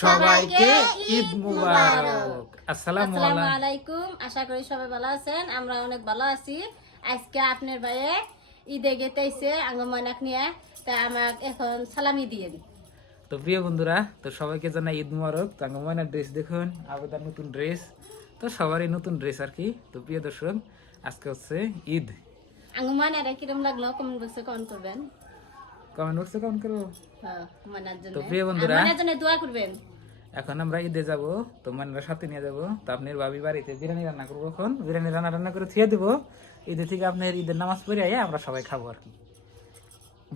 সবাইকে ঈদ মুবারক। আসসালামু আলাইকুম। আশা করি সবাই ভালো আছেন, আমরা অনেক ভালো আছি। আজকে আপনার ভাইয়ে ঈদে গেতেছে আঙ্গমানাক নিয়ে, তা আমাকে এখন সালামি দিয়ে দিন। তো প্রিয় বন্ধুরা, তো সবাইকে জানাই ঈদ মুবারক। তো আঙ্গমানের ড্রেস দেখুন, আবেদার নতুন ড্রেস, তো সবারই নতুন ড্রেস আর কি। তো প্রিয় দর্শক, আজকে হচ্ছে ঈদ। আঙ্গমানার কিরম লাগলো কমেন্ট বক্সে কমেন্ট করবেন। কমেন্ট বক্সে কমেন্ট করবো। হ্যাঁ, মানার জন্য, তো প্রিয় বন্ধুরা, মানার জন্য দোয়া করবেন। এখন আমরা ঈদে যাব, তো মানরা সাথে নিয়ে যাব। তো আপনার ভাবি বাড়িতে বিরিয়ানি রান্না করবো, এখন বিরিয়ানি রান্না করে থিয়ে দেবো। ঈদে থেকে আপনার ঈদের নামাজ পড়ে আইয়া আমরা সবাই খাবো আর কি।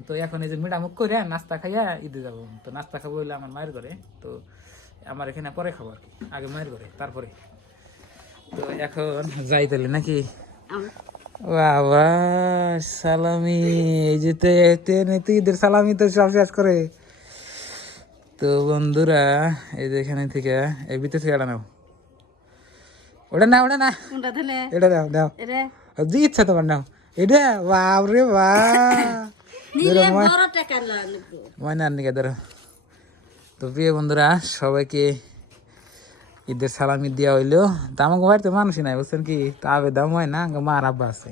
তো এখন এই যে মিডামুখ করে নাস্তা খাইয়া ঈদে যাবো। তো নাস্তা খাবো হইলে আমার মায়ের ঘরে, তো আমার এখানে পরে খাবো আর কি, আগে মায়ের ঘরে তারপরে। তো এখন যাই তাহলে নাকি। বাবা সালামি, এই যে তো ঈদের সালামি তো সব শেষ করে। তো বন্ধুরা, এই যে এখানে থেকে এই ভিতর থেকে এটা নাও, ওটা না ওটা না, এটা দাও দাও, জি ইচ্ছা তোমার নাও এটা। বাবরে বা ময়নার নিকে ধরো। তো প্রিয় বন্ধুরা, সবাইকে ঈদের সালামি দেওয়া হইলো। তো আমাকে বাড়িতে মানুষই নাই বুঝছেন কি, তো আবেদন হয় না, মা আর আব্বা আছে।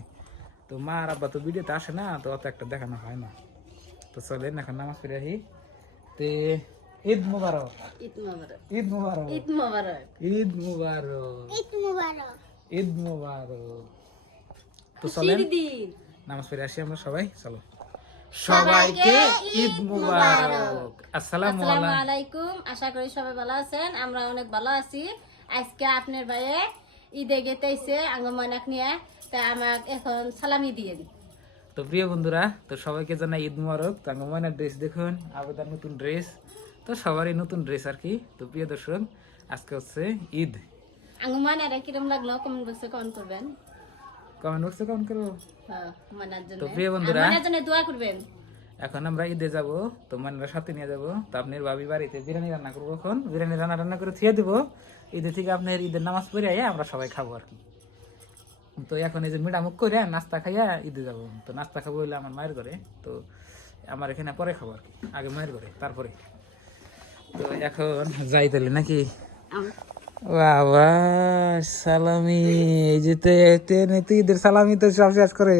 তো মা আর আব্বা তো ভিডিওতে আসে না, তো অত একটা দেখানো হয় না। তো চলেন এখন নামাজ পড়ে আসি। তে ঈদ মুবারক, ঈদ মুবারক, ঈদ মুবারক, ঈদ মুবারক, ঈদ মুবারক, ঈদ মুবারক, ঈদ মুবারক। তো চলেন নামাজ পড়ে আসি আমরা সবাই, চলো। সবাইকে ঈদ মুবারক। আসসালামু আলাইকুম। আশা করি সবাই ভালো আছেন, আমরা অনেক ভালো আছি। আজকে আপনার ভাইয়ে ঈদে গেতেছে আঙ্গমানাক নিয়ে, তা আমাকে এখন সালামি দিয়ে দিন। তো প্রিয় বন্ধুরা, তো সবাইকে জানাই ঈদ মুবারক। তো আঙ্গমানার ড্রেস দেখুন, আবেদার নতুন ড্রেস, তো সবারই নতুন ড্রেস আর কি। তো প্রিয় দর্শক, আজকে হচ্ছে ঈদ। আঙ্গমানার কিরম লাগলো কমেন্ট বক্সে কমেন্ট করবেন। কমেন্ট বক্সে কমেন্ট করবো। হ্যাঁ, মানার জন্য, তো প্রিয় বন্ধুরা, মানার জন্য দোয়া করবেন। এখন আমরা ঈদে যাব, তো মানরা সাথে নিয়ে যাব। তো আপনার ভাবি বাড়িতে বিরিয়ানি রান্না করবো, এখন বিরিয়ানি রান্না করে থিয়ে দেবো। ঈদে থেকে আপনার ঈদের নামাজ পড়ে আইয়া আমরা সবাই খাবো আর কি। তো এখন এই যে মিডামুখ করে নাস্তা খাইয়া ঈদে যাব। তো নাস্তা খাবো হইলে আমার মায়ের ঘরে, তো আমার এখানে পরে খাবো আর কি, আগে মায়ের ঘরে তারপরে। তো এখন যাই তাহলে নাকি। বাবা সালামি, এই যে তো ঈদের সালামি তো সব শেষ করে।